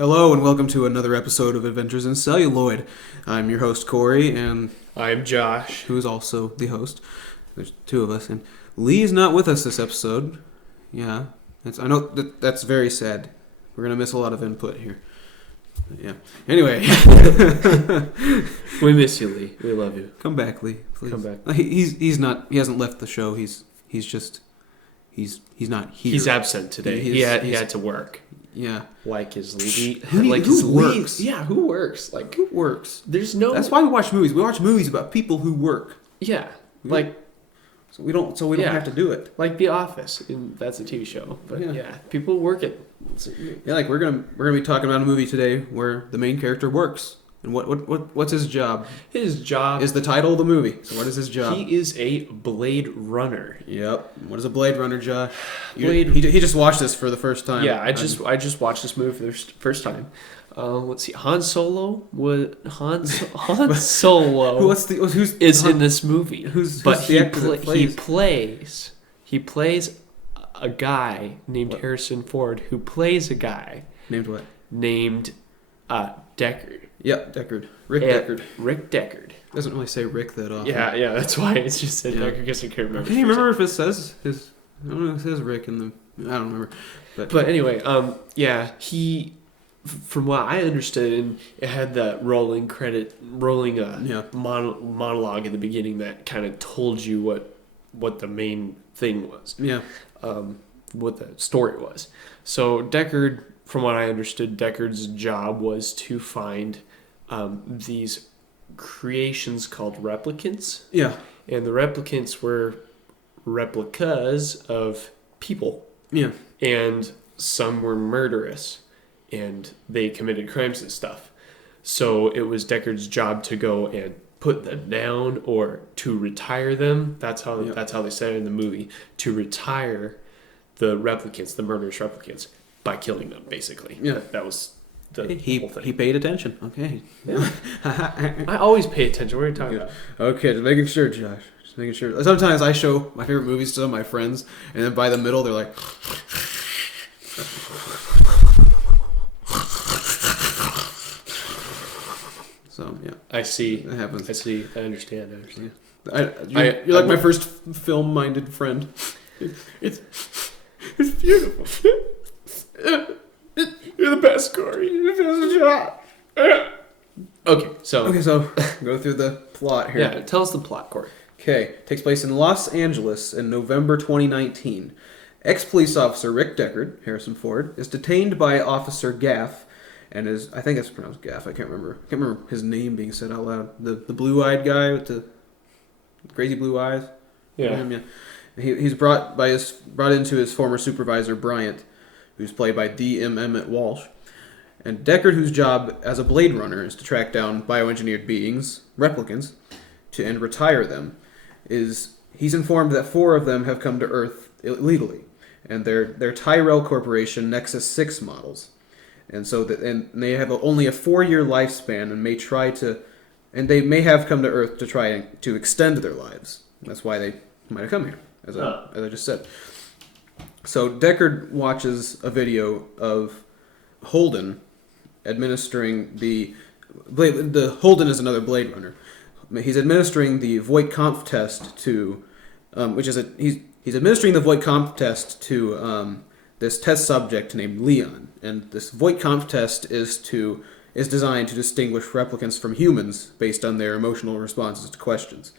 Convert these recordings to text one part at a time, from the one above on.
Hello and welcome to another episode of Adventures in Celluloid. I'm your host Corey, and I'm Josh, who is also the host. There's two of us, and Lee's not with us this episode. Yeah, I know that's very sad. We're gonna miss a lot of input here. Yeah. Anyway, we miss you, Lee. We love you. Come back, Lee. Please. Come back. He's not. He hasn't left the show. He's not here. He's absent today. He had to work. Yeah. Like his Who works? Yeah, who works? Like who works? There's no. That's why we watch movies. We watch movies about people who work. Yeah. So we don't have to do it. Like The Office. That's a TV show. But yeah people work it. Yeah, like we're gonna be talking about a movie today where the main character works. And what's his job? His job is the title of the movie. So what is his job? He is a Blade Runner. Yep. What is a Blade Runner, Josh? He just watched this for the first time. Yeah, I just watched this movie for the first time. Let's see. Han Solo was Han Solo. Who's in this movie? He plays a guy named Harrison Ford who plays a guy named what? Named Deckard. Yep, Deckard. Deckard. Rick Deckard. Doesn't really say Rick that often. Yeah, that's why it's just said Deckard because I can't remember. Can you remember if it says his? I don't know if it says Rick in the. I don't remember. But anyway, he, from what I understood, and it had that rolling monologue in the beginning that kind of told you what the main thing was. Yeah. What the story was. So Deckard, from what I understood, Deckard's job was to find these creations called replicants. Yeah. And the replicants were replicas of people. Yeah. And some were murderous. And they committed crimes and stuff. So it was Deckard's job to go and put them down or to retire them. That's how they said it in the movie. To retire the replicants, the murderous replicants, by killing them, basically. Yeah. That was the whole thing. He paid attention. Okay. Yeah. I always pay attention. What are you talking about? Okay, just making sure, Josh. Just making sure. Sometimes I show my favorite movies to my friends, and then by the middle, they're like... So, yeah. I see. It happens. I see. I understand. You're like my first film-minded friend. It's beautiful. You're the best, Corey. You're the best. Okay, so go through the plot here. Yeah, tell us the plot, Corey. Okay, takes place in Los Angeles in November 2019. Ex-police officer Rick Deckard, Harrison Ford, is detained by Officer Gaff, and I think it's pronounced Gaff. I can't remember his name being said out loud. The blue-eyed guy with the crazy blue eyes. Yeah. He's brought into his former supervisor Bryant, who's played by D.M. Emmett Walsh, and Deckard, whose job as a Blade Runner is to track down bioengineered beings, replicants, and retire them. He's informed that 4 of them have come to Earth illegally, and they're Tyrell Corporation Nexus 6 models, and they have only a 4-year lifespan and they may have come to Earth to try to extend their lives. That's why they might have come here. As I just said. So Deckard watches a video of Holden administering the Holden is another Blade Runner. He's administering the Voight-Kampff test to, he's administering the Voight-Kampff test to this test subject named Leon, and this Voight-Kampff test is designed to distinguish replicants from humans based on their emotional responses to questions.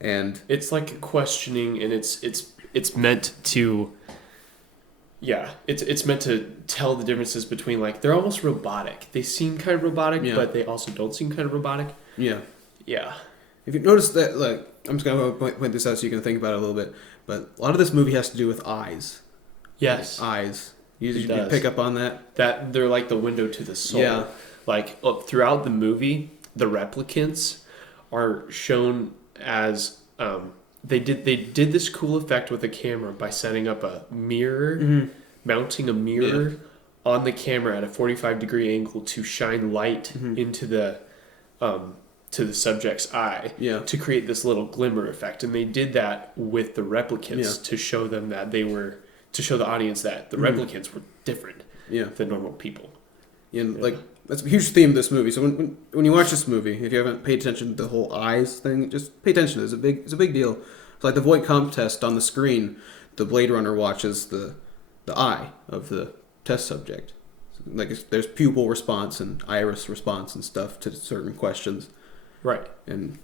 And it's like questioning, and it's meant to, it's meant to tell the differences between, like, they're almost robotic. They seem kind of robotic, but they also don't seem kind of robotic. Yeah. Yeah. If you notice that, like, I'm just gonna point this out so you can think about it a little bit, but a lot of this movie has to do with eyes. Yes. Like, eyes. You pick up on that? That they're like the window to the soul. Yeah. Like, throughout the movie, the replicants are shown as they did this cool effect with the camera by setting up a mirror, mounting a mirror on the camera at a 45-degree angle to shine light into the to the subject's eye to create this little glimmer effect. And they did that with the replicants to show them that to show the audience that the replicants were different than normal people. Like that's a huge theme of this movie. So when you watch this movie, if you haven't paid attention to the whole eyes thing, just pay attention. It's a big deal. It's like the Voight-Kampff test on the screen. The Blade Runner watches the eye of the test subject. Like there's pupil response and iris response and stuff to certain questions. Right. And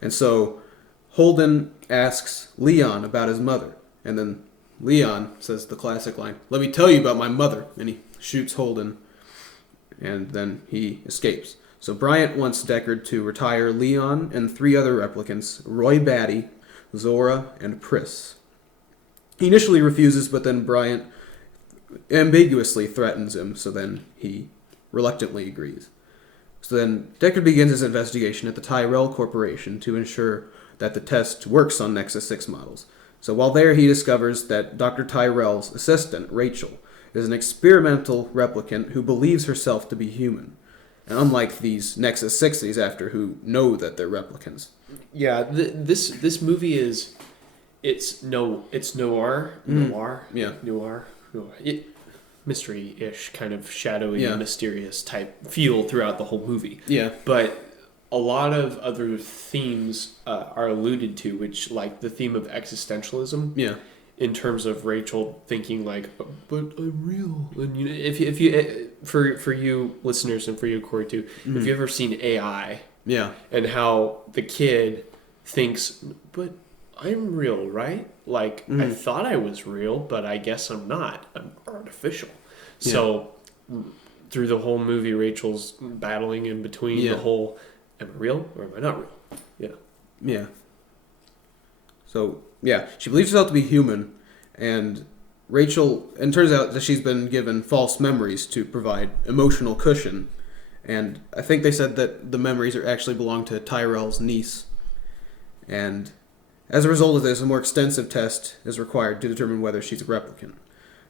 and so Holden asks Leon about his mother, and then Leon says the classic line, "Let me tell you about my mother," and he shoots Holden, and then he escapes. So Bryant wants Deckard to retire Leon and 3 other replicants, Roy Batty, Zora, and Pris. He initially refuses, but then Bryant ambiguously threatens him, so then he reluctantly agrees. So then Deckard begins his investigation at the Tyrell Corporation to ensure that the test works on Nexus 6 models. So while there, he discovers that Dr. Tyrell's assistant, Rachel, is an experimental replicant who believes herself to be human. And unlike these Nexus 6 he's after who know that they're replicants. Yeah, this movie is... It's noir. Yeah. Noir. Mystery-ish, kind of shadowy, mysterious type feel throughout the whole movie. Yeah. But a lot of other themes are alluded to, which, like the theme of existentialism. Yeah. In terms of Rachel thinking like, but I'm real. And if you for you listeners and for you, Corey, too, if you've ever seen AI. Yeah. And how the kid thinks, but I'm real, right? Like, I thought I was real, but I guess I'm not. I'm artificial. Yeah. So, through the whole movie, Rachel's battling in between the whole, am I real or am I not real? Yeah. Yeah. So, she believes herself to be human, and Rachel, and it turns out that she's been given false memories to provide emotional cushion, and I think they said that the memories actually belong to Tyrell's niece, and as a result of this, a more extensive test is required to determine whether she's a replicant.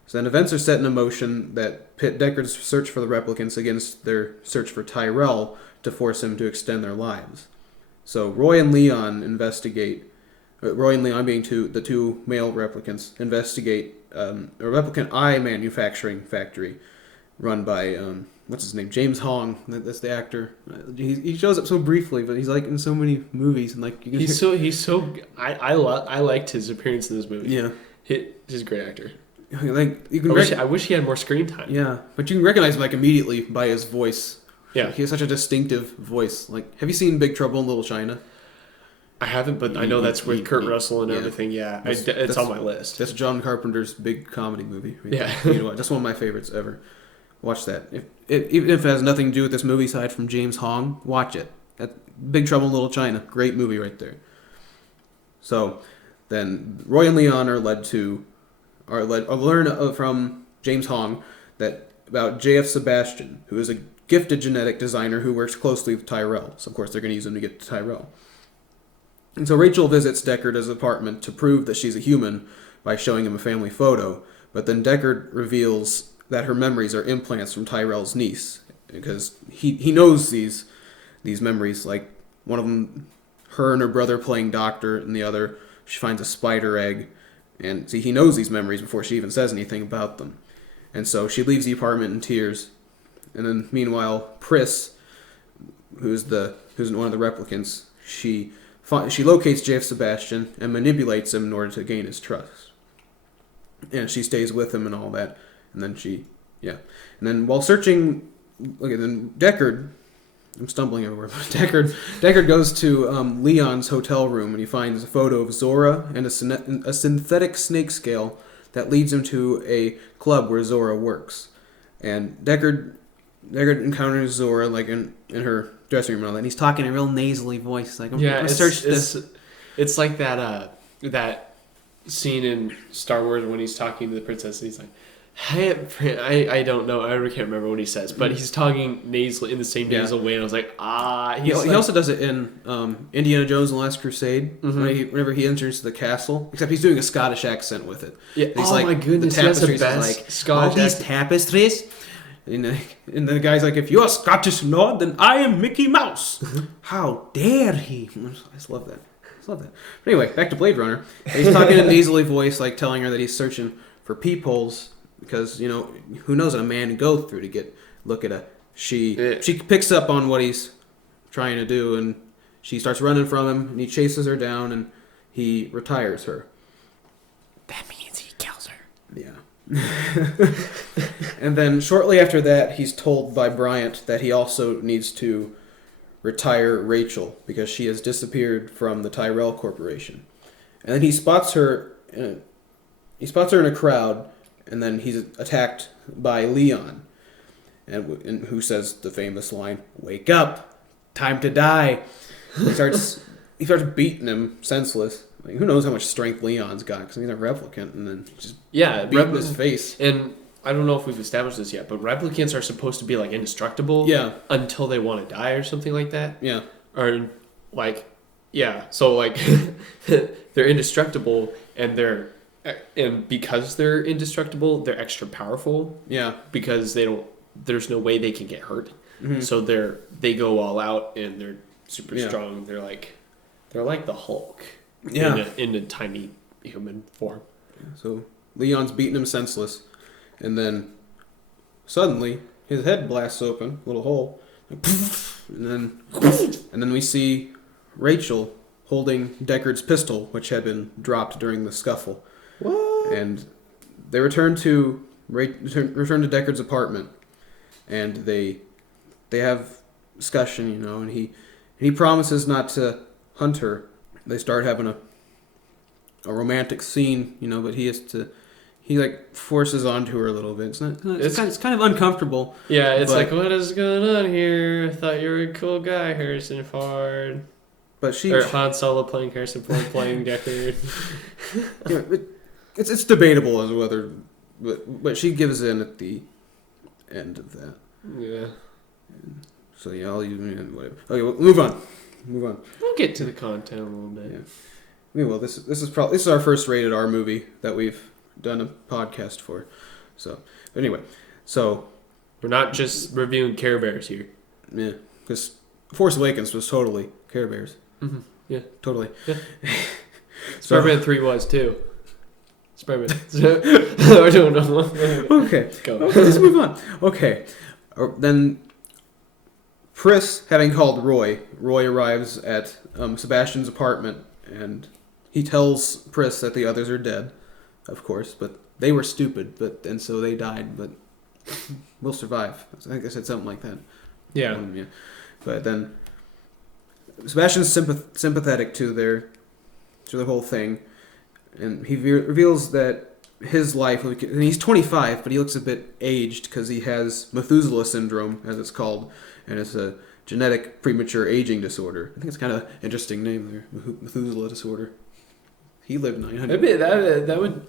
So then events are set in motion that pit Deckard's search for the replicants against their search for Tyrell to force him to extend their lives. So Roy and Leon being the 2 male replicants, investigate a replicant eye manufacturing factory run by, what's his name? James Hong. That's the actor. He shows up so briefly, but he's like in so many movies, and like I liked his appearance in this movie. Yeah, he's a great actor. Like I wish he had more screen time. Yeah, but you can recognize him like immediately by his voice. Yeah, like, he has such a distinctive voice. Like, have you seen Big Trouble in Little China? I haven't, but I know that's with Kurt Russell and everything. Yeah, it's on my list. That's John Carpenter's big comedy movie. Yeah, that's one of my favorites ever. Watch that. Even if it has nothing to do with this movie aside from James Hong, watch it. Big Trouble in Little China, great movie right there. So then Roy and Leon learn from James Hong about J.F. Sebastian, who is a gifted genetic designer who works closely with Tyrell. So of course they're going to use him to get to Tyrell. And so Rachel visits Deckard's apartment to prove that she's a human by showing him a family photo, but then Deckard reveals that her memories are implants from Tyrell's niece, because he knows these memories. Like, one of them, her and her brother playing doctor, and the other, she finds a spider egg, and see, he knows these memories before she even says anything about them. And so she leaves the apartment in tears, and then meanwhile Pris, who's one of the replicants, she locates J.F. Sebastian and manipulates him in order to gain his trust. And she stays with him and all that. And then and then while searching, then Deckard, I'm stumbling everywhere, but Deckard goes to Leon's hotel room, and he finds a photo of Zora and a synthetic snake scale that leads him to a club where Zora works. And Deckard encounters Zora like in her dressing room and all that, and he's talking in a real nasally voice. Like, I'm gonna search this. It's like that scene in Star Wars when he's talking to the princess, and he's like, "Hey, I don't know. I can't remember what he says, but he's talking nasally in the same nasal way." And I was like, He also does it in Indiana Jones and the Last Crusade. Whenever he enters the castle, except he's doing a Scottish accent with it. Yeah. He's my goodness, the tapestries that's the best like Scottish all these tapestries. And the guy's like, "If you're a Scottish lord, then I am Mickey Mouse." How dare he? I just love that. But anyway, back to Blade Runner. He's talking in a nasally voice, like telling her that he's searching for peepholes, because, who knows what a man can go through to get look at it. She picks up on what he's trying to do, and she starts running from him, and he chases her down, and he retires her. That means he kills her. Yeah. And then shortly after that, he's told by Bryant that he also needs to retire Rachel because she has disappeared from the Tyrell Corporation. And then he spots her in a crowd, and then he's attacked by Leon, and who says the famous line, "Wake up, time to die." He starts beating him senseless. Like, who knows how much strength Leon's got, because he's a replicant, and then just beating his face. And I don't know if we've established this yet, but replicants are supposed to be like indestructible until they want to die or something like that. Yeah. Or like, so like they're indestructible, and because they're indestructible, they're extra powerful. Yeah. Because there's no way they can get hurt. Mm-hmm. So they go all out, and they're super strong. They're like the Hulk. Yeah. In a tiny human form. So Leon's beating him senseless, and then suddenly his head blasts open, a little hole, and then we see Rachel holding Deckard's pistol, which had been dropped during the scuffle. What? And they return to Deckard's apartment, and they have discussion, and he promises not to hunt her. They start having a romantic scene, but he forces onto her a little bit. It's kind of uncomfortable. Yeah, it's like, what is going on here? I thought you were a cool guy, Harrison Ford. But or Han Solo playing Harrison Ford playing Deckard. It's debatable as whether, but she gives in at the end of that. Yeah. So whatever. Okay, well, move on. We'll get to the content a little bit. Yeah. Well, this is our first rated R movie that we've done a podcast for. So anyway, we're not just reviewing Care Bears here. Yeah, because Force Awakens was totally Care Bears. Mm-hmm. Yeah, totally. Yeah. Spider-Man 3 was too. Spider-Man. I don't know. Okay, let's move on. Okay, then. Pris, having called Roy arrives at Sebastian's apartment, and he tells Pris that the others are dead, of course, but they were stupid, and so they died, but we'll survive. I think I said something like that. Yeah. But then Sebastian's sympathetic to the whole thing, and he reveals that his life, and he's 25, but he looks a bit aged because he has Methuselah syndrome, as it's called, and it's a genetic premature aging disorder. I think it's kind of an interesting name there, Methuselah disorder. He lived 900.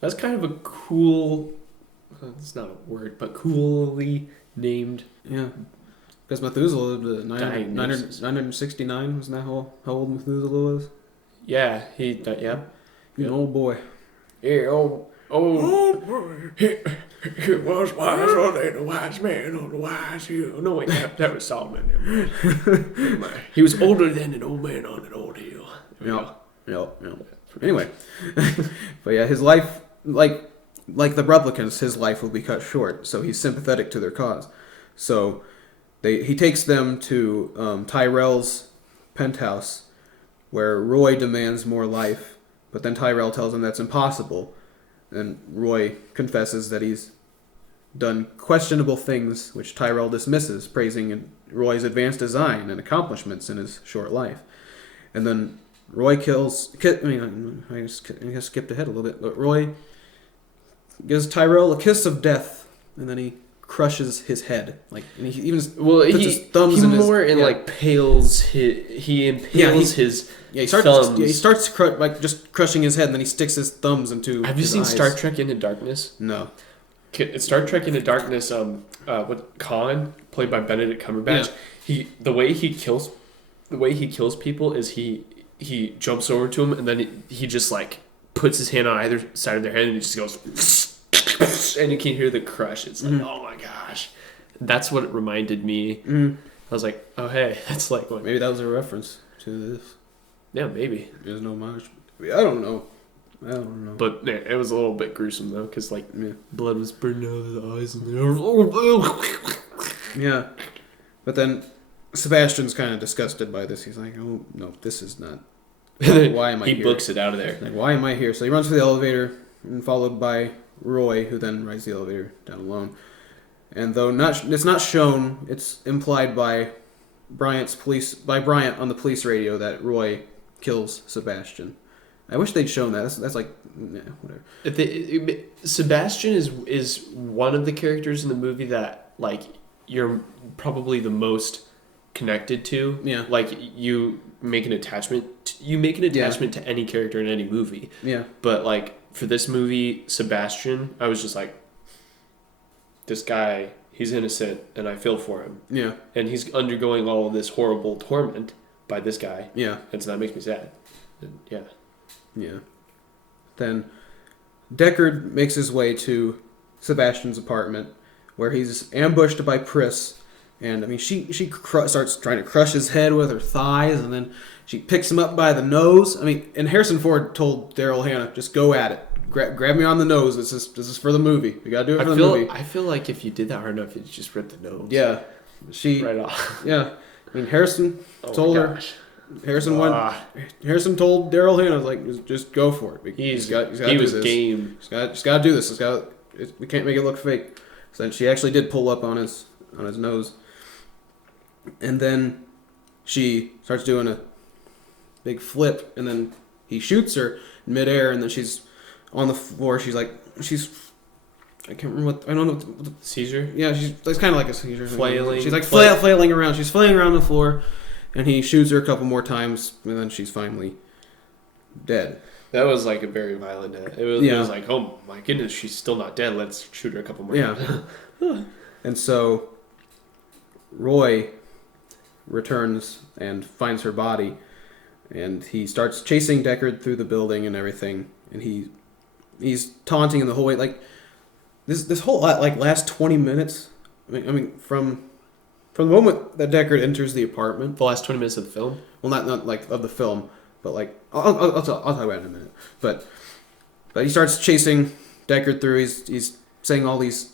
That's kind of a cool. It's not a word, but coolly named. Yeah, because Methuselah lived 969. Wasn't that how old Methuselah was? Yeah, he was an old boy. Yeah, old boy. He was wiser than a wise man on the wise hill. No, wait, that was Solomon. He was older than an old man on an old hill. Yep. Anyway, but yeah, his life, like the replicants, his life will be cut short. So he's sympathetic to their cause. So he takes them to Tyrell's penthouse, where Roy demands more life, but then Tyrell tells him that's impossible. And Roy confesses that he's done questionable things, which Tyrell dismisses, praising Roy's advanced design and accomplishments in his short life. And then Roy I skipped ahead a little bit, but Roy gives Tyrell a kiss of death, and then he crushes his head. And he even puts his thumbs in his... impales his thumbs. He starts just crushing his head, and then he sticks his thumbs into Have you seen eyes. Star Trek Into Darkness? No. Star Trek Into Darkness, with Khan, played by Benedict Cumberbatch, the way he kills people is he jumps over to him, and then he just puts his hand on either side of their head, and he just goes, and you can hear the crush. It's like, oh my gosh, that's what it reminded me. I was like, oh hey, that's like what? Maybe that was a reference to this. Yeah, maybe. There's no much. I don't know. I don't know. But yeah, it was a little bit gruesome though, because like blood was burning out of the eyes and yeah. But then Sebastian's kind of disgusted by this. He's like, "Oh no, this is not. Why am I here?" He books it out of there. Like, why am I here? So he runs for the elevator, and followed by Roy, who then rides the elevator down alone. And though it's not shown, it's implied by Bryant on the police radio that Roy kills Sebastian. I wish they'd shown that. That's like, whatever. Sebastian is one of the characters in the movie that like you're probably the most connected to. Yeah. Like you make an attachment to any character in any movie. Yeah. But like for this movie, Sebastian, I was just like, this guy, he's innocent, and I feel for him. Yeah. And he's undergoing all of this horrible torment by this guy. Yeah. And so that makes me sad. And yeah. Yeah. Then Deckard makes his way to Sebastian's apartment, where he's ambushed by Pris. And I mean, she starts trying to crush his head with her thighs, and then she picks him up by the nose. I mean, and Harrison Ford told Daryl Hannah, "Just go at it. Grab me on the nose. This is for the movie. We gotta do it for the movie." I feel like if you did that hard enough, you'd just rip the nose. Yeah, right off. Yeah, I mean, Harrison told her. Harrison told Daryl Hannah, like, just go for it. He was game. Just gotta do this. We can't make it look fake. So then she actually did pull up on his nose, and then she starts doing a big flip, and then he shoots her in midair, and then she's on the floor. I can't remember I don't know what the seizure. Yeah, it's kind of like a seizure. Flailing. She's like flailing around. She's flailing around the floor, and he shoots her a couple more times, and then she's finally dead. That was like a very violent death. It was like, oh my goodness, she's still not dead. Let's shoot her a couple more times. And so Roy returns and finds her body, and he starts chasing Deckard through the building and everything, and he's taunting him the whole way. Like this whole last 20 minutes. I mean from the moment that Deckard enters the apartment, the last 20 minutes of the film. Well, not like of the film, but like I'll talk about it in a minute. But he starts chasing Deckard through. He's saying all these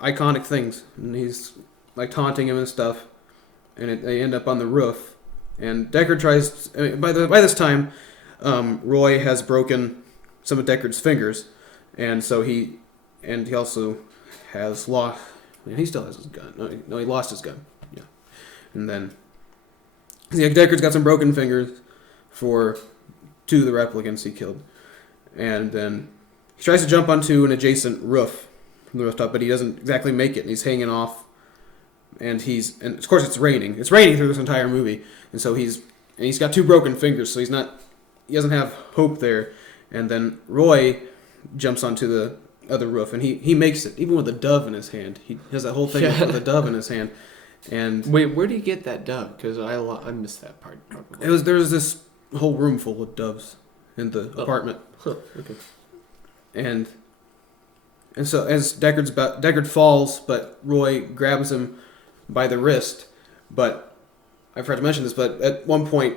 iconic things, and he's like taunting him and stuff, and they end up on the roof. And Deckard tries. I mean, by this time, Roy has broken some of Deckard's fingers, and so he also has lost. And he still has his gun. No, he lost his gun. Yeah, and then Deckard's got some broken fingers for two of the replicants he killed, and then he tries to jump onto an adjacent roof from the rooftop, but he doesn't exactly make it, and he's hanging off. And of course it's raining. It's raining through this entire movie, and so he's got two broken fingers, so he doesn't have hope there. And then Roy jumps onto the other roof, and he makes it, even with a dove in his hand. He has that whole thing with a dove in his hand. And wait, where do you get that dove? Because I missed that part. Probably. There was this whole room full of doves in the apartment. Huh, okay. And so as Deckard falls, but Roy grabs him by the wrist. But I forgot to mention this, but at one point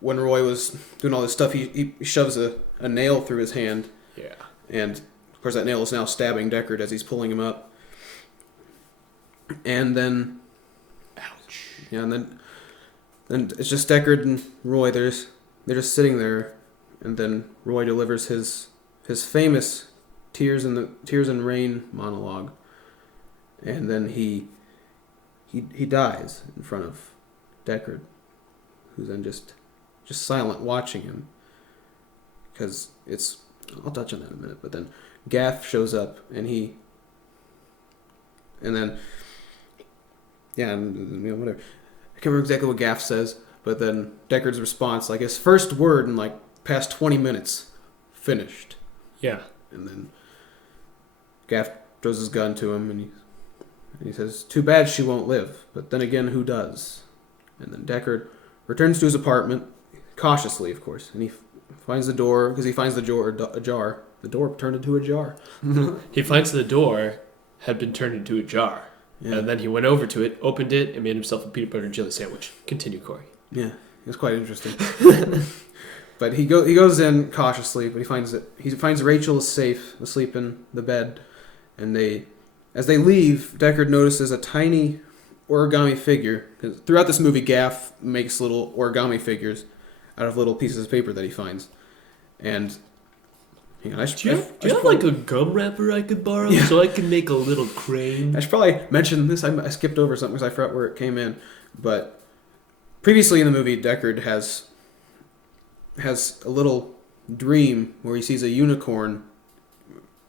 when Roy was doing all this stuff, he shoves a nail through his hand. Yeah. And of course that nail is now stabbing Deckard as he's pulling him up. And then ouch. Yeah, and then it's just Deckard and Roy. They're just sitting there, and then Roy delivers his famous Tears in Rain monologue, and then he dies in front of Deckard, who's then just silent watching him, because I'll touch on that in a minute. But then Gaff shows up, and then whatever. I can't remember exactly what Gaff says, but then Deckard's response, like his first word in like past 20 minutes, finished. Yeah. And then Gaff throws his gun to him, and he says, "Too bad she won't live, but then again, who does?" And then Deckard returns to his apartment, cautiously, of course, and he finds the door, because he finds the door ajar. The door turned into a jar. He finds the door had been turned into a jar. Yeah. And then he went over to it, opened it, and made himself a peanut butter and jelly sandwich. Continue, Corey. Yeah, it was quite interesting. But he goes in cautiously, but he finds Rachel is safe asleep in the bed, and as they leave, Deckard notices a tiny origami figure. 'Cause throughout this movie, Gaff makes little origami figures out of little pieces of paper that he finds, and hang on, do you have like a gum wrapper I could borrow so I can make a little crane? I should probably mention this. I skipped over something because I forgot where it came in, but previously in the movie, Deckard has a little dream where he sees a unicorn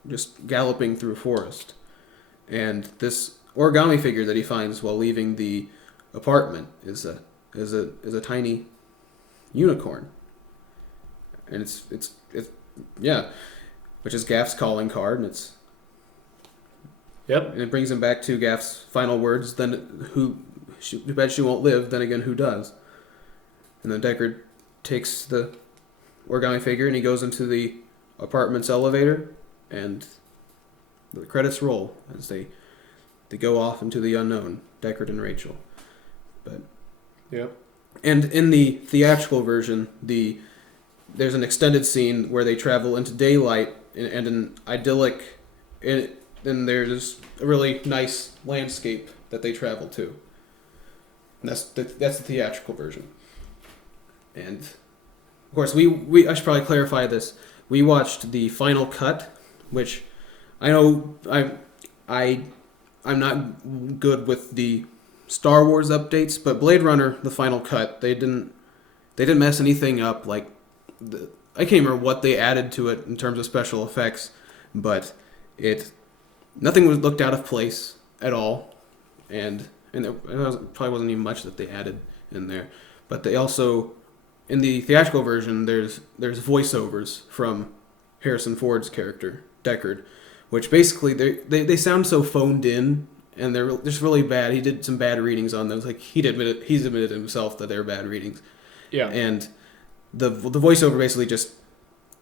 just galloping through a forest. And this origami figure that he finds while leaving the apartment is a tiny unicorn. And it's which is Gaff's calling card, and Yep. and it brings him back to Gaff's final words, then who bet she won't live, then again who does? And then Deckard takes the origami figure and he goes into the apartment's elevator, and the credits roll as they go off into the unknown, Deckard and Rachel. But Yep. and in the theatrical version, there's an extended scene where they travel into daylight and an idyllic, and there's a really nice landscape that they travel to. And that's the theatrical version. And of course, I should probably clarify this. We watched the final cut, which I know I'm not good with the Star Wars updates, but Blade Runner, the final cut, they didn't mess anything up. Like I can't remember what they added to it in terms of special effects, but nothing was looked out of place at all, and there probably wasn't even much that they added in there. But they also, in the theatrical version, there's voiceovers from Harrison Ford's character Deckard, which basically they sound so phoned in, and they're just really bad. He did some bad readings on those. Like he's admitted himself that they're bad readings. Yeah. And the voiceover basically just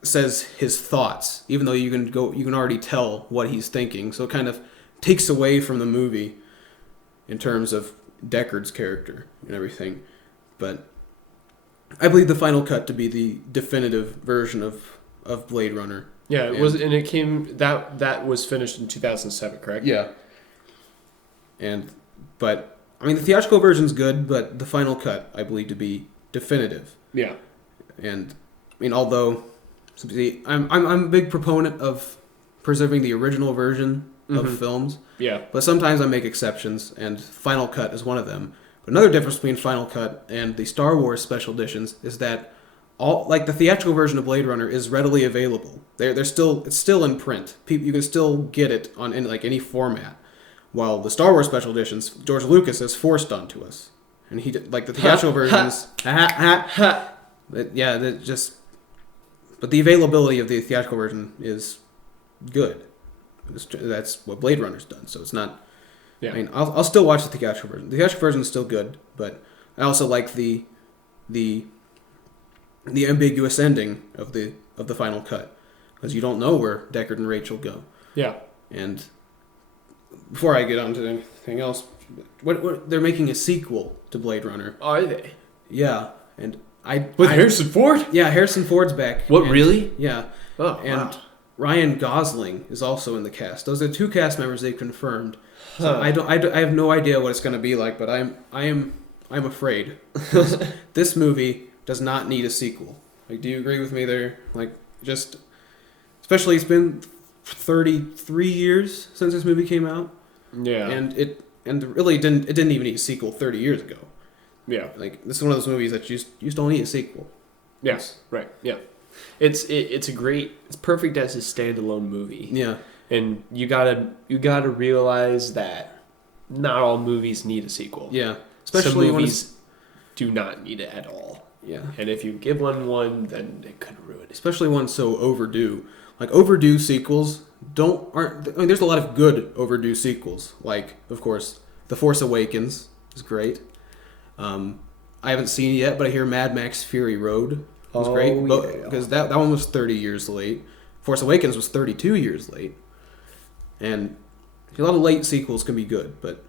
says his thoughts, even though you can already tell what he's thinking. So it kind of takes away from the movie in terms of Deckard's character and everything. But I believe the final cut to be the definitive version of Blade Runner. Yeah, it came that was finished in 2007, correct? Yeah. But I mean the theatrical version's good, but the final cut I believe to be definitive. Yeah. And I mean, although I'm a big proponent of preserving the original version of films. Yeah. But sometimes I make exceptions, and Final Cut is one of them. But another difference between Final Cut and the Star Wars special editions is that the theatrical version of Blade Runner is readily available. It's still in print. You can still get it on any format. While the Star Wars special editions, George Lucas has forced onto us, and he did, the theatrical versions. But the availability of the theatrical version is good. That's what Blade Runner's done. So it's not. Yeah. I mean, I'll still watch the theatrical version. The theatrical version is still good, but I also like the ambiguous ending of the final cut, because you don't know where Deckard and Rachel go. Yeah. And before I get on to anything else, what they're making a sequel to Blade Runner. Are they? Yeah, and Harrison Ford? Yeah, Harrison Ford's back. What, really? Yeah. Oh, and wow. Ryan Gosling is also in the cast. Those are two cast members they've confirmed. So I have no idea what it's going to be like, but I'm afraid. This movie does not need a sequel. Do you agree with me there? Especially it's been 33 years since this movie came out. Yeah. And it really didn't even need a sequel 30 years ago. Yeah. This is one of those movies that you just don't need a sequel. Yes. Right. Yeah. It's perfect as a standalone movie. Yeah. And you gotta realize that not all movies need a sequel. Yeah. Especially some movies do not need it at all. Yeah. And if you give one, then it could ruin it. Especially one so overdue. Overdue sequels there's a lot of good overdue sequels. Of course, The Force Awakens is great. I haven't seen it yet, but I hear Mad Max Fury Road was great. Because that one was 30 years late. Force Awakens was 32 years late. And a lot of late sequels can be good, but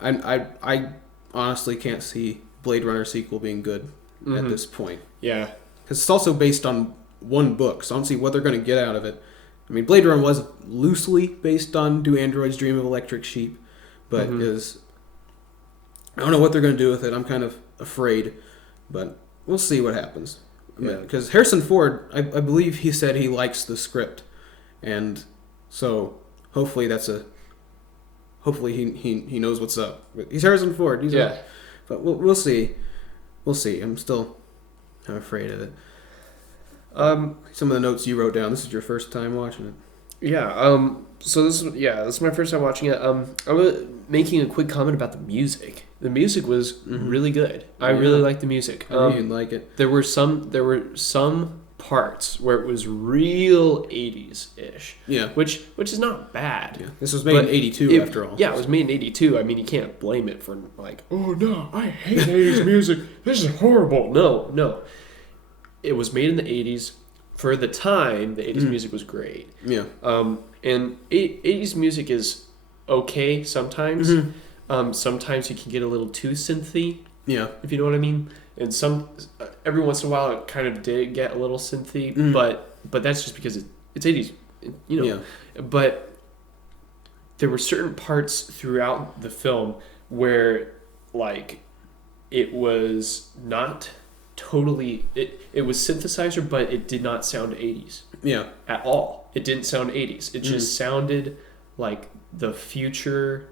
I honestly can't see Blade Runner sequel being good at this point. Yeah. because it's also based on one book, so I don't see what they're going to get out of it. I mean, Blade Runner was loosely based on Do Androids Dream of Electric Sheep, but I don't know what they're going to do with it. I'm kind of afraid, but we'll see what happens. Because Harrison Ford, I believe he said he likes the script, and so hopefully he knows what's up. He's Harrison Ford. But we'll see. We'll see. I'm afraid of it. Some of the notes you wrote down. This is your first time watching it. Yeah. So this is my first time watching it. I was making a quick comment about the music. The music was really good. I really liked the music. I knew you'd like it. There were some parts where it was real 80s-ish. Yeah. Which is not bad. Yeah. This was made in 82 after all. Yeah, it was made in 82. I mean, you can't blame it for like, oh no, I hate 80s music. This is horrible. No. It was made in the 80s. For the time, the 80s music was great. Yeah. And 80s music is okay sometimes. Sometimes you can get a little too synthy. Yeah. If you know what I mean. And every once in a while it kind of did get a little synthy, but that's just because it's 80s, you know. Yeah. But there were certain parts throughout the film where like it was not totally it was synthesizer, but it did not sound 80s. Yeah. At all. It didn't sound 80s. It just sounded like the future.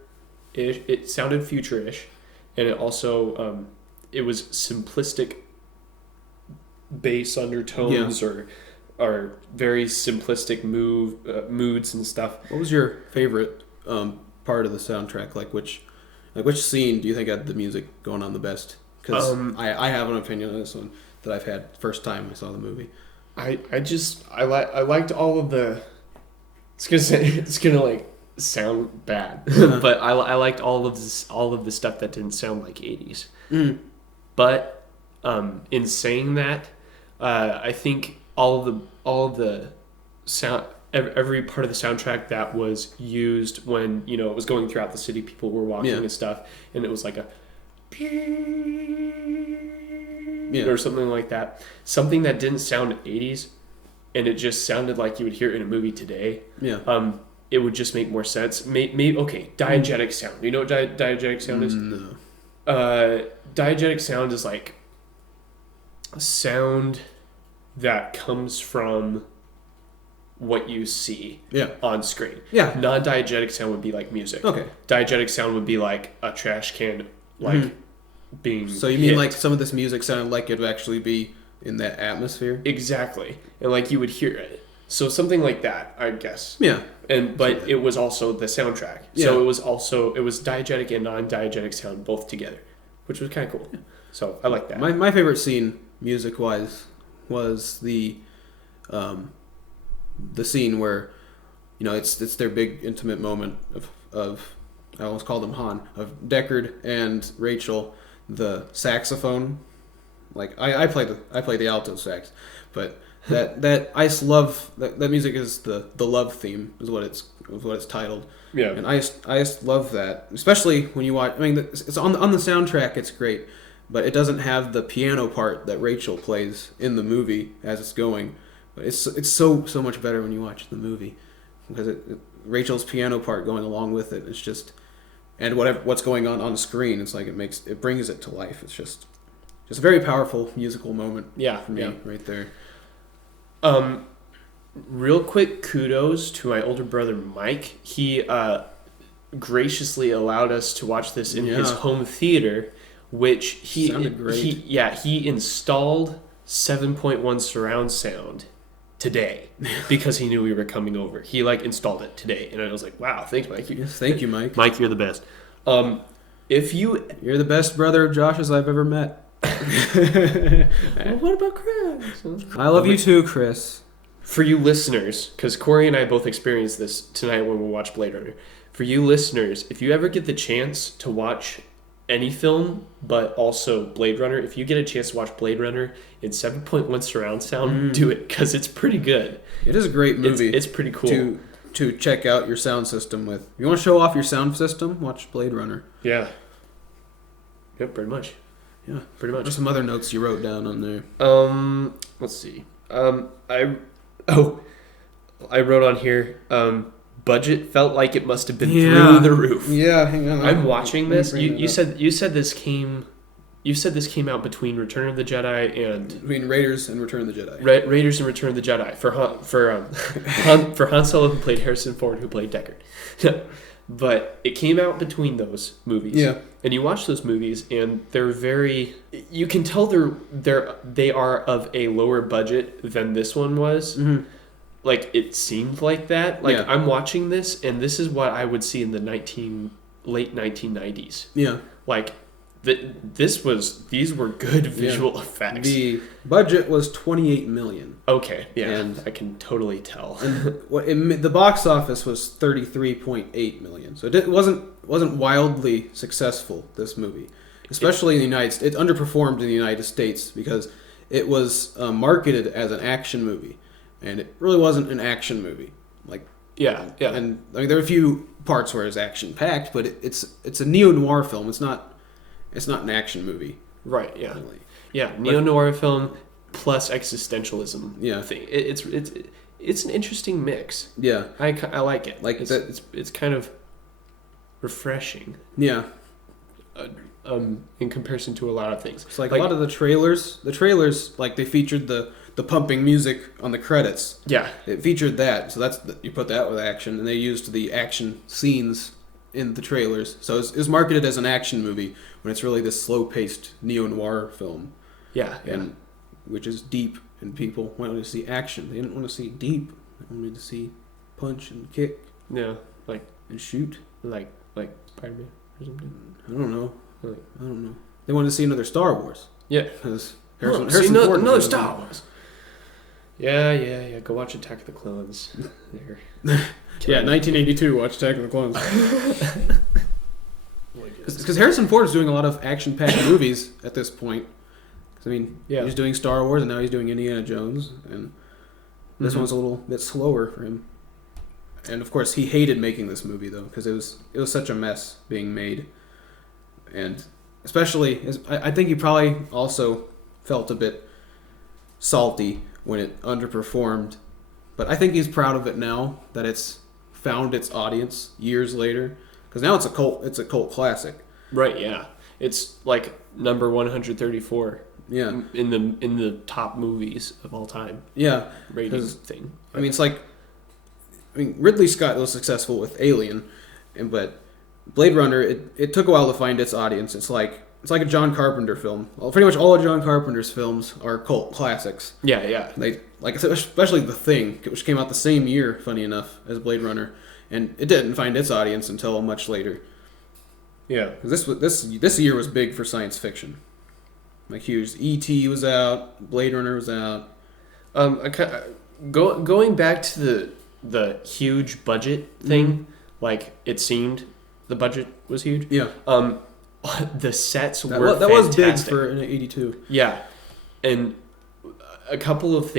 It sounded future-ish, and it also it was simplistic bass undertones or very simplistic moods and stuff. What was your favorite part of the soundtrack? Like which scene do you think had the music going on the best? Because I have an opinion on this one that I've had first time I saw the movie. I liked all of the. It's gonna like sound bad, but I liked all of the stuff that didn't sound like 80s. But in saying that, I think all of the sound, every part of the soundtrack that was used when it was going throughout the city, people were walking and stuff, and it was like a or something like that, something that didn't sound 80s, and it just sounded like you would hear it in a movie today. It would just make more sense. Maybe diegetic sound. Do you know what diegetic sound is? No. Diegetic sound is like a sound that comes from what you see on screen. Yeah. Non-diegetic sound would be like music. Okay. Diegetic sound would be like a trash can being So you mean like some of this music sounded like it would actually be in that atmosphere? Exactly. And like you would hear it. So something like that, I guess. Yeah. But it was also the soundtrack. Yeah. So it was diegetic and non-diegetic sound both together, which was kind of cool. So I like that. My favorite scene music wise was the scene where it's their big intimate moment of I almost called him Han, of Deckard and Rachel, the saxophone. Like I play the alto sax, but that I just love that music is the love theme is what it's titled. Yeah. And I just love that, especially when you watch. I mean, it's on the soundtrack. It's great, but it doesn't have the piano part that Rachel plays in the movie as it's going. But it's so much better when you watch the movie because Rachel's piano part going along with it. It's just and what's going on the screen. It's like it brings it to life. It's just a very powerful musical moment. Yeah, for me right there. Real quick kudos to my older brother Mike. He graciously allowed us to watch this in his home theater, which sounded great. He installed 7.1 surround sound today because he knew we were coming over. He installed it today, and I was like, "Wow, thanks, Mike." Yes, thank you, Mike. Mike, you're the best. You're the best brother of Josh's I've ever met. Well, what about Chris? I love you too, Chris. For you listeners, because Corey and I both experienced this tonight when we watched Blade Runner. For you listeners, if you ever get the chance to watch any film, but also Blade Runner, if you get a chance to watch Blade Runner in 7.1 surround sound, do it, because it's pretty good. It is a great movie. It's pretty cool. To check out your sound system with. If you want to show off your sound system, watch Blade Runner. Yeah. Yep, pretty much. Yeah, pretty much. What are some other notes you wrote down on there? Let's see. I wrote on here. Budget felt like it must have been through the roof. Yeah, hang on. I'm watching this. You said this came out between Return of the Jedi and between Raiders and Return of the Jedi. Raiders and Return of the Jedi for Han Solo, who played Harrison Ford, who played Deckard. But it came out between those movies. Yeah. And you watch those movies, and they're very. You can tell they are of a lower budget than this one was. Mm-hmm. Like it seemed like that. Like I'm watching this, and this is what I would see in the late 1990s. Yeah. Like these were good visual effects. The budget was $28 million. Okay, yeah, and I can totally tell. And the box office was $33.8 million. So it wasn't wildly successful, this movie, especially in the United States. It underperformed in the United States because it was marketed as an action movie. And it really wasn't an action movie, yeah. And I mean, there are a few parts where it's action packed, but it's a neo noir film. It's not an action movie, right? Yeah, really. Yeah, neo noir film plus existentialism. Yeah, thing. It's an interesting mix. Yeah, I like it. Like it's kind of refreshing. Yeah. In comparison to a lot of things, it's like a lot of the trailers, like they featured the pumping music on the credits. Yeah, it featured that, so you put that with action, and they used the action scenes in the trailers. So it's marketed as an action movie when it's really this slow-paced neo-noir film. Yeah, and which is deep, and people wanted to see action. They didn't want to see deep. They wanted to see punch and kick. Yeah, and shoot, like Spider-Man or something. I don't know. They wanted to see another Star Wars. Yeah, because Harrison Ford, another Star Wars. Yeah. Go watch Attack of the Clones. Yeah, 1982. Watch Attack of the Clones. Because Harrison Ford is doing a lot of action-packed movies at this point. I mean, he's doing Star Wars, and now he's doing Indiana Jones, and this one's a little bit slower for him. And of course, he hated making this movie though, because it was such a mess being made, and especially I think he probably also felt a bit salty when it underperformed, but I think he's proud of it now that it's found its audience years later, because now it's a cult classic. Right. Yeah. It's like number 134. Yeah. In the top movies of all time. Yeah. Rating thing. I mean, Ridley Scott was successful with Alien, but Blade Runner it took a while to find its audience. It's like a John Carpenter film. Well, pretty much all of John Carpenter's films are cult classics. Yeah. Especially The Thing, which came out the same year, funny enough, as Blade Runner, and it didn't find its audience until much later. Yeah, because this year was big for science fiction. Like huge. E.T. was out, Blade Runner was out. Going back to the huge budget thing, like it seemed the budget was huge. Yeah. The sets were that fantastic. was big for an 82. Yeah, and a couple of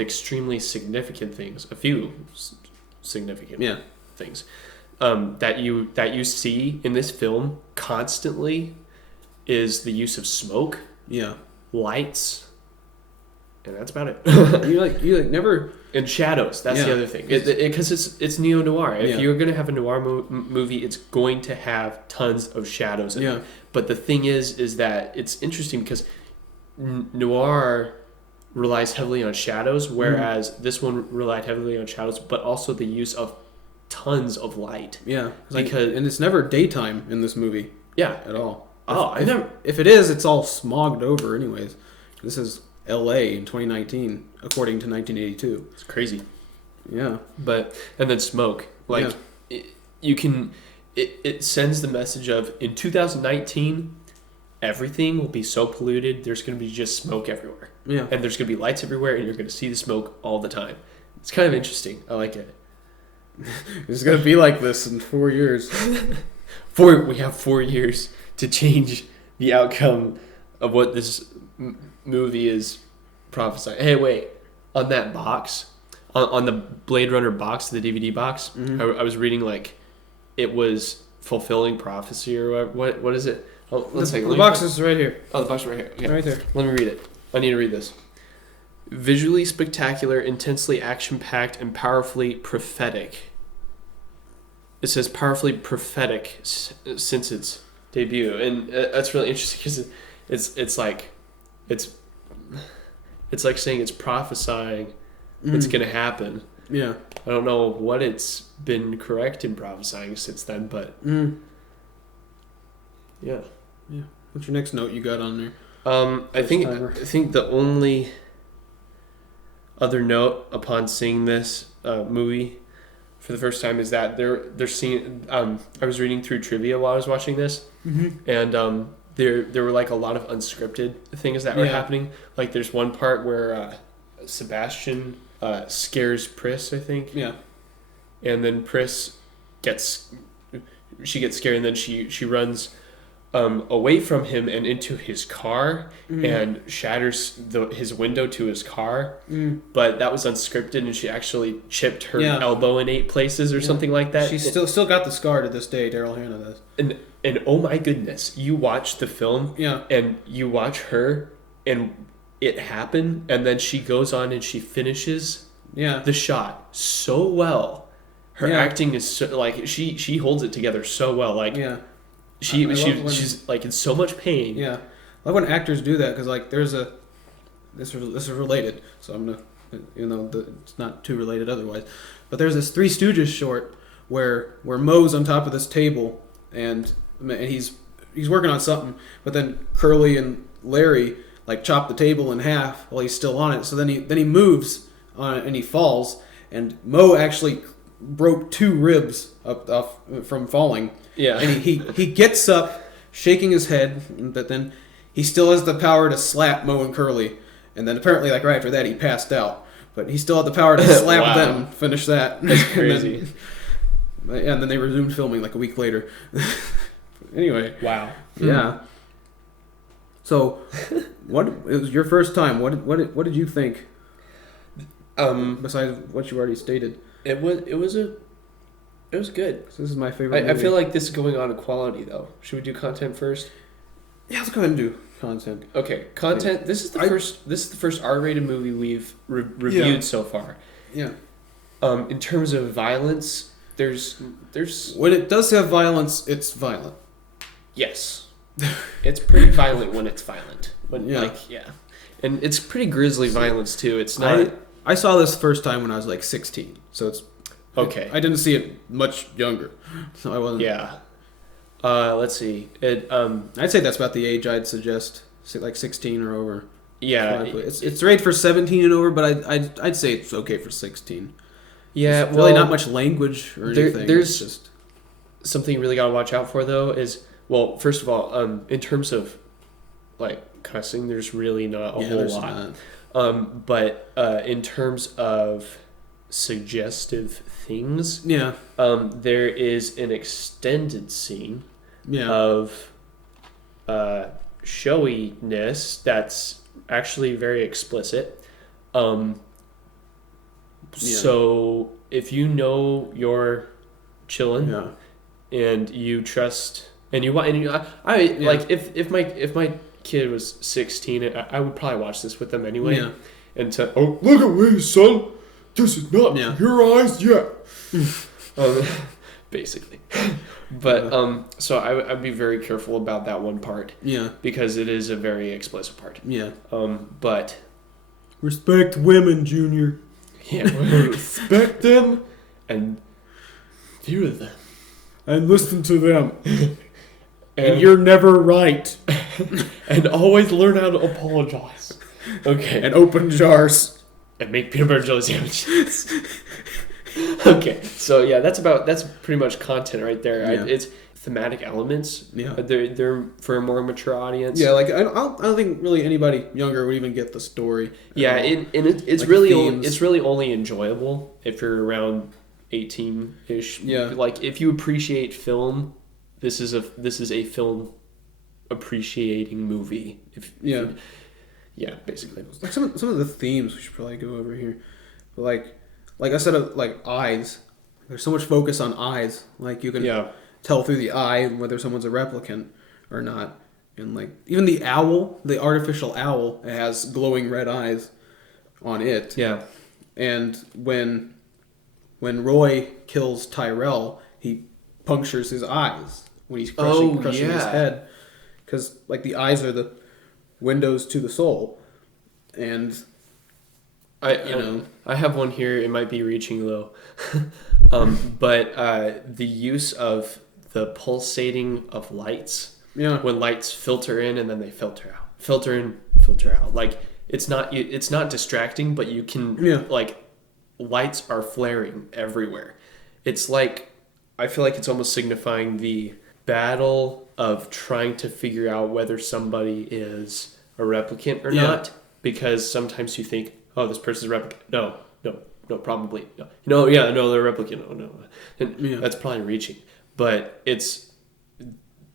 extremely significant things, a few significant things that you see in this film constantly is the use of smoke, lights, and that's about it. you never. And shadows. That's the other thing. Because it's neo noir. If you're gonna have a noir movie, it's going to have tons of shadows in it. But the thing is that it's interesting because noir relies heavily on shadows, whereas this one relied heavily on shadows, but also the use of tons of light. Yeah, and it's never daytime in this movie. Yeah, at all. If it is, it's all smogged over. Anyways, this is L.A. in 2019, according to 1982. It's crazy. Yeah, and then smoke. It sends the message of in 2019, everything will be so polluted. There's going to be just smoke everywhere. Yeah, and there's going to be lights everywhere, and you're going to see the smoke all the time. It's kind of interesting. I like it. It's going to be like this in 4 years. We have 4 years to change the outcome of what this movie is prophesying. Hey, wait. On that box, on the Blade Runner box, the DVD box, I was reading it was fulfilling prophecy or what is it? Oh, let's take the box is right here. Oh, the box is right here. Okay. Right there. Let me read it. I need to read this. Visually spectacular, intensely action-packed, and powerfully prophetic. It says powerfully prophetic since its debut, and that's really interesting because it's like saying it's prophesying what's going to happen. Yeah. I don't know what it's been correct in prophesying since then, but yeah. What's your next note you got on there? I think the only other note upon seeing this movie for the first time is that they're seeing. I was reading through trivia while I was watching this, and there were like a lot of unscripted things that were happening. Like there's one part where Sebastian scares Pris, I think. Yeah. And then Pris gets scared, and then she runs away from him and into his car and shatters his window to his car. But that was unscripted, and she actually chipped her elbow in 8 places or something like that. She's still got the scar to this day. Daryl Hannah does. And oh my goodness, you watch the film and you watch her and it happen, and then she goes on and she finishes the shot so well. Her acting is so, like she holds it together so well. Like she's like in so much pain. Yeah, I love when actors do that because like this is related. So I'm gonna, even though it's not too related otherwise, but there's this Three Stooges short where Moe's on top of this table and he's working on something, but then Curly and Larry like chop the table in half while he's still on it. So then he moves on it and he falls, and Moe actually broke 2 ribs off from falling. Yeah. And he gets up, shaking his head, but then he still has the power to slap Moe and Curly. And then apparently, like right after that, he passed out. But he still had the power to slap them, finish that. That's crazy. And then they resumed filming like a week later. Anyway. Wow. Yeah. So, it was your first time. What did you think? Besides what you already stated. It was good. So this is my favorite movie. I feel like this is going on to quality, though. Should we do content first? Yeah, let's go ahead and do content. Okay, content. This is the first R-rated movie we've reviewed so far. Yeah. In terms of violence, there's when it does have violence, it's violent. Yes, it's pretty violent when it's violent. And it's pretty grisly violence too. It's not. I saw this first time when I was like 16, so it's okay. I didn't see it much younger, so I wasn't. Yeah. Let's see. I'd say that's about the age I'd suggest, like 16 or over. Yeah. It's rated for 17 and over, but I'd say it's okay for 16. Yeah. There's really not much language or anything. There's just something you really gotta watch out for though. First of all, in terms of like cussing, there's really not a whole lot. Not. But in terms of suggestive things, there is an extended scene of showiness that's actually very explicit. So if you know you're chillin' and you trust and you want like if my kid was 16, I would probably watch this with them anyway. Yeah. And look at me, son. This is not your eyes yet. Basically. But so I'd be very careful about that one part. Yeah. Because it is a very explicit part. Yeah. But respect women, Junior. Yeah. Respect them and view them. And listen to them. And you're never right. And always learn how to apologize. Okay. And open jars. And make peanut butter jelly sandwiches. Okay. So yeah, that's pretty much content right there. Yeah. It's thematic elements. Yeah. They're for a more mature audience. Yeah, like I don't think really anybody younger would even get the story. Yeah, it's like really only enjoyable if you're around 18-ish. Yeah. Like if you appreciate film, this is a film appreciating movie. Yeah, basically. Like some of the themes we should probably go over here. But like I said, like eyes. There's so much focus on eyes. Like you can tell through the eye whether someone's a replicant or not. And like even the owl, the artificial owl, it has glowing red eyes on it. Yeah. And when Roy kills Tyrell, he punctures his eyes when he's crushing his head, because like the eyes are the windows to the soul. And I have one here. It might be reaching low, but the use of the pulsating of lights. Yeah. When lights filter in and then they filter out, filter in, filter out. Like it's not distracting, but you can like lights are flaring everywhere. It's like I feel like it's almost signifying the battle of trying to figure out whether somebody is a replicant or not. Because sometimes you think, oh, this person's a replicant. No, probably no. They're a replicant. Oh no, and that's probably reaching. But it's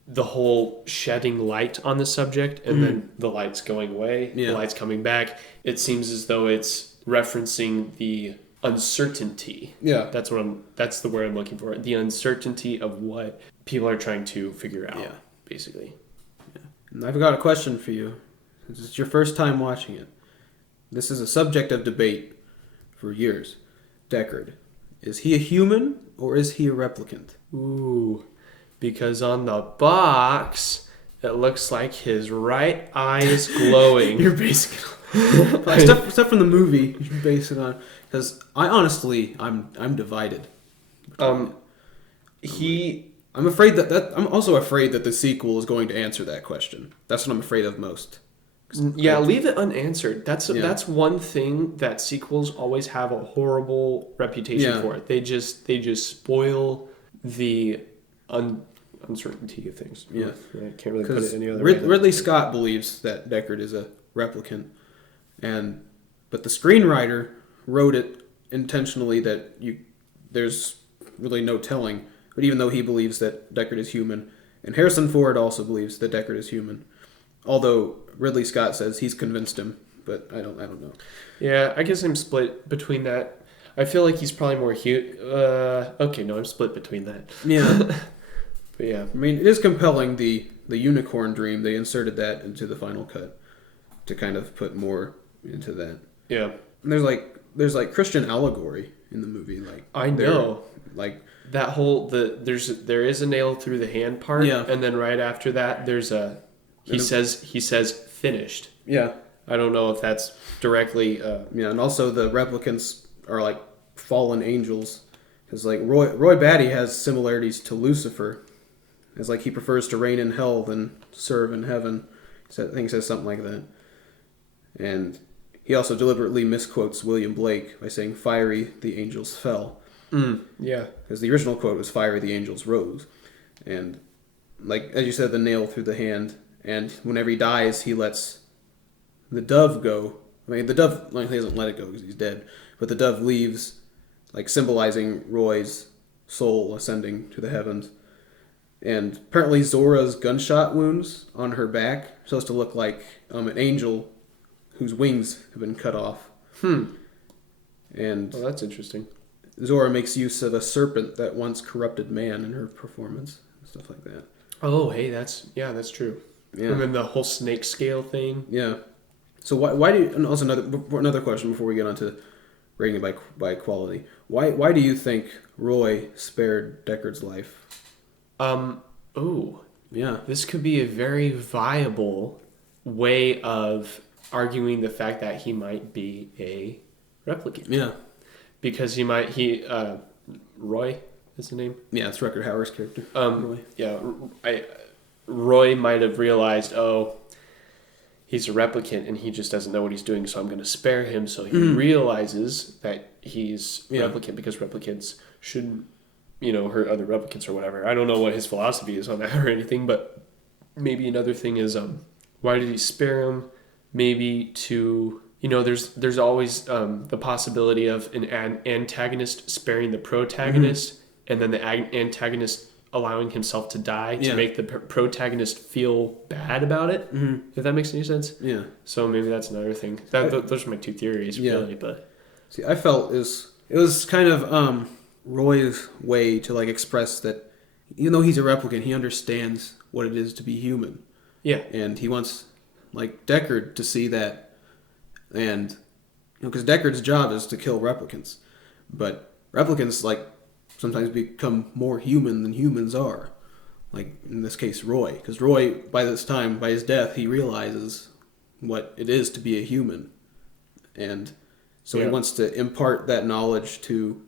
the whole shedding light on the subject and then the lights going away, the lights coming back. It seems as though it's referencing the uncertainty. Yeah. That's the word I'm looking for. The uncertainty of what people are trying to figure out, basically. Yeah. And I've got a question for you. Since it's your first time watching it. This is a subject of debate for years. Deckard. Is he a human or is he a replicant? Ooh. Because on the box, it looks like his right eye is glowing. You're basing it on stuff from the movie. You base it on, because I'm divided. I'm afraid I'm also afraid that the sequel is going to answer that question. That's what I'm afraid of most. Yeah, leave it unanswered. That's one thing that sequels always have a horrible reputation for. They just spoil the uncertainty of things. Yeah, I can't really put it any other way. Ridley Scott believes that Deckard is a replicant, but the screenwriter wrote it intentionally that there's really no telling. But even though he believes that Deckard is human, and Harrison Ford also believes that Deckard is human, although Ridley Scott says he's convinced him, but I don't know. Yeah, I guess I'm split between that. I feel like he's probably more I'm split between that. Yeah. But yeah. I mean, it is compelling, the unicorn dream. They inserted that into the final cut to kind of put more into that. Yeah. And there's Christian allegory in the movie. Like I know. Like that whole there is a nail through the hand part, and then right after that there's he says finished. Yeah. I don't know if that's directly and also the replicants are like fallen angels, because like Roy Batty has similarities to Lucifer. It's like he prefers to reign in hell than serve in heaven. I think he says something like that. And he also deliberately misquotes William Blake by saying, "Fiery, the angels fell." Yeah. Because the original quote was, "Fiery, the angels rose." And like, as you said, the nail through the hand. And whenever he dies, he lets the dove go. I mean, the dove, he doesn't let it go because he's dead. But the dove leaves, like symbolizing Roy's soul ascending to the heavens. And apparently Zora's gunshot wounds on her back are supposed to look like an angel whose wings have been cut off. And that's interesting. Zora makes use of a serpent that once corrupted man in her performance and stuff like that. Oh, hey, that's true. Yeah. And then the whole snake scale thing. Yeah. So why do you, and also another question before we get on to rating it by quality. Why do you think Roy spared Deckard's life? This could be a very viable way of arguing the fact that he might be a replicant. Yeah. Because Roy is the name? Yeah, it's Rutger Hauer's character. Roy. Yeah, Roy might have realized, he's a replicant and he just doesn't know what he's doing, so I'm going to spare him, so he realizes that he's replicant, because replicants shouldn't, hurt other replicants or whatever. I don't know what his philosophy is on that or anything, but maybe another thing is, why did he spare him? Maybe to, there's always the possibility of an antagonist sparing the protagonist, and then the antagonist allowing himself to die to make the protagonist feel bad about it. If that makes any sense. Yeah. So maybe that's another thing. Those are my two theories, really. But I felt it was kind of Roy's way to express that even though he's a replicant, he understands what it is to be human. Yeah. And he wants, like, Deckard to see that. And, because Deckard's job is to kill replicants. But replicants, like, sometimes become more human than humans are. Like, in this case, Roy. Because Roy, by this time, by his death, he realizes what it is to be a human. And so he wants to impart that knowledge to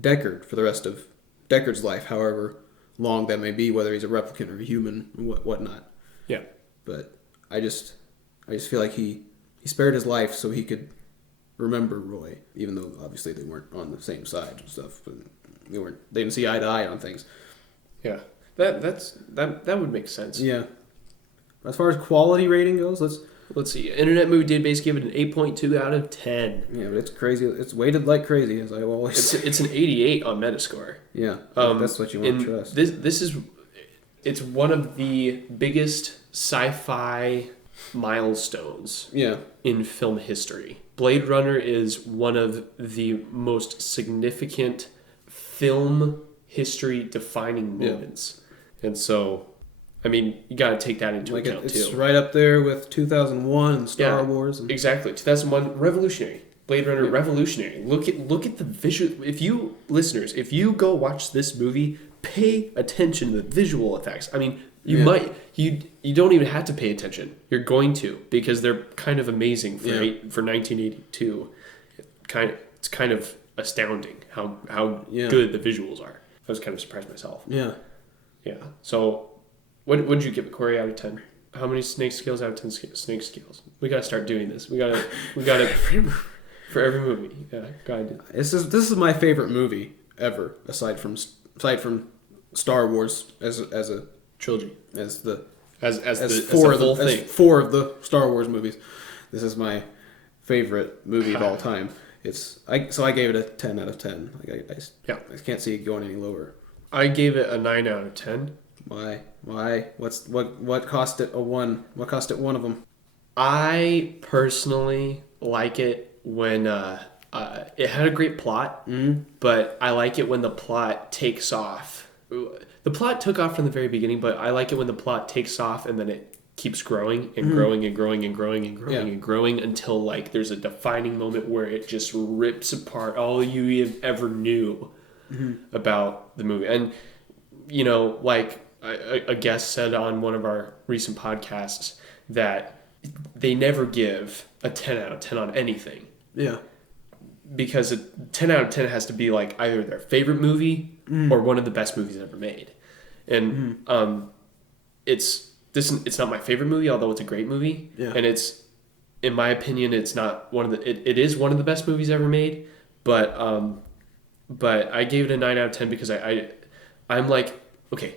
Deckard for the rest of Deckard's life, however long that may be, whether he's a replicant or a human or whatnot. Yeah. But I just feel like he spared his life so he could remember Roy, even though obviously they weren't on the same side and stuff. But they didn't see eye to eye on things. Yeah. That would make sense. Yeah. As far as quality rating goes, Let's see. Internet Movie Database gave it an 8.2 out of 10. Yeah, but it's crazy. It's weighted like crazy, as I always say. It's an 88 on Metascore. Yeah, that's what you want to trust. It's one of the biggest sci-fi milestones in film history. Blade Runner is one of the most significant film history defining moments. And so, I mean, you got to take that into account too. It's right up there with 2001 and Star Wars. Exactly. 2001, revolutionary. Blade Runner, revolutionary. Look at the visual. If you go watch this movie, pay attention to the visual effects. I mean, you don't even have to pay attention. You're going to, because they're kind of amazing for 1982. It's kind of astounding how good the visuals are. I was kind of surprised myself. Yeah. Yeah. So, what would you give it, Corey, out of 10? How many snake scales out of 10 snake scales? We got to start doing this. We got to for every movie. Yeah, go ahead. This is my favorite movie ever, aside from Star Wars as a trilogy, as four of the Star Wars movies. This is my favorite movie of all time. So I gave it a 10 out of 10. I can't see it going any lower. I gave it a 9 out of 10. Why? What cost it a 1? What cost it one of them? I personally like it when it had a great plot, but I like it when the plot takes off. The plot took off from the very beginning, but I like it when the plot takes off and then it keeps growing and growing and growing and growing and growing and growing until like there's a defining moment where it just rips apart all you ever knew about the movie. And you know, like a guest said on one of our recent podcasts that they never give a 10 out of 10 on anything. Yeah. Because a 10 out of 10 has to be like either their favorite movie or one of the best movies ever made. And it's not my favorite movie, although it's a great movie. Yeah. And it's, in my opinion, it's not one of the, it is one of the best movies ever made, but I gave it a 9 out of 10 because I'm like, okay,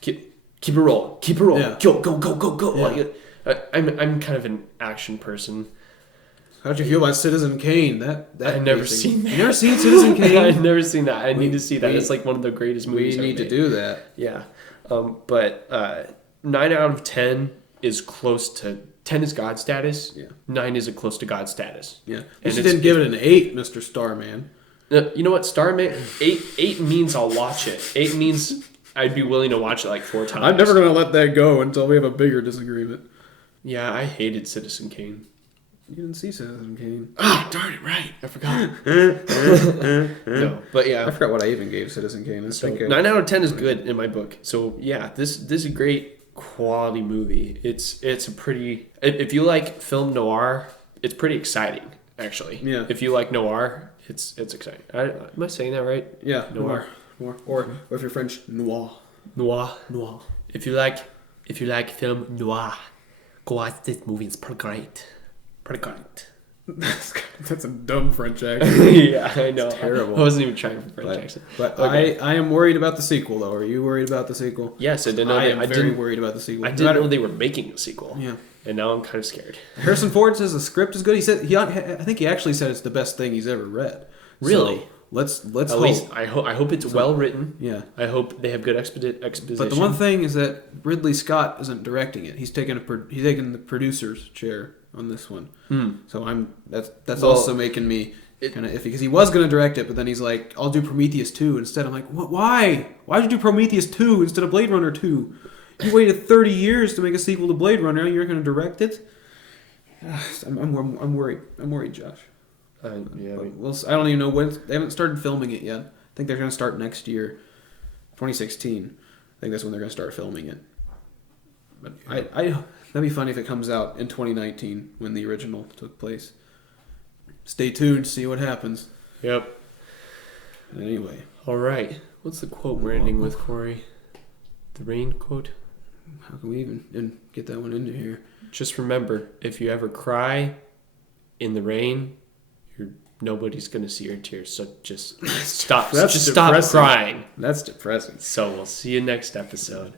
keep it rolling. Yeah. Go. Yeah. Like, I'm kind of an action person. How'd you feel about Citizen Kane? I've never seen that. You never seen Citizen Kane? I've never seen that. I need to see that. It's like one of the greatest movies we need ever made. To do that. Yeah. But 9 out of 10 is close to... 10 is God status. Yeah. 9 is close to God status. Yeah. And you didn't give it an 8, Mr. Starman. You know what? Starman... 8 means I'll watch it. 8 means I'd be willing to watch it like 4 times. I'm never going to let that go until we have a bigger disagreement. Yeah, I hated Citizen Kane. You didn't see Citizen Kane. Ah, darn it, right. I forgot. No, but yeah. I forgot what I even gave Citizen Kane. So 9 out of 10 is good in my book. So yeah, this is a great quality movie. It's a pretty... If you like film noir, it's pretty exciting, actually. Yeah. If you like noir, it's exciting. Am I saying that right? Yeah. Noir. Or if you're French, noir. If you like film noir, go watch this movie. It's pretty great. That's a dumb French accent. Yeah, I know. It's terrible. I wasn't even trying for French accent. But okay. I am worried about the sequel, though. Are you worried about the sequel? Yes, I didn't know. I am very worried about the sequel. I didn't know they were making a sequel. Yeah. And now I'm kind of scared. Harrison Ford says the script is good. I think he actually said it's the best thing he's ever read. Really? So let's at hope. Least I hope it's well written. Yeah. I hope they have good exposition. But the one thing is that Ridley Scott isn't directing it. He's taking the producer's chair on this one. So that's also making me kind of iffy because he was going to direct it, but then he's like, "I'll do Prometheus 2 instead." I'm like, "What? Why? Why'd you do Prometheus 2 instead of Blade Runner 2? You waited 30 years to make a sequel to Blade Runner. You're going to direct it?" I'm worried. I'm worried, Josh. Yeah, I don't even know when. They haven't started filming it yet. I think they're going to start next year, 2016. I think that's when they're going to start filming it. But that'd be funny if it comes out in 2019 when the original took place. Stay tuned, see what happens. Yep. Anyway. All right. What's the quote we're ending with, Corey? The rain quote? How can we even get that one into here? Just remember, if you ever cry in the rain, nobody's going to see your tears. So just stop. Stop crying. That's depressing. So we'll see you next episode.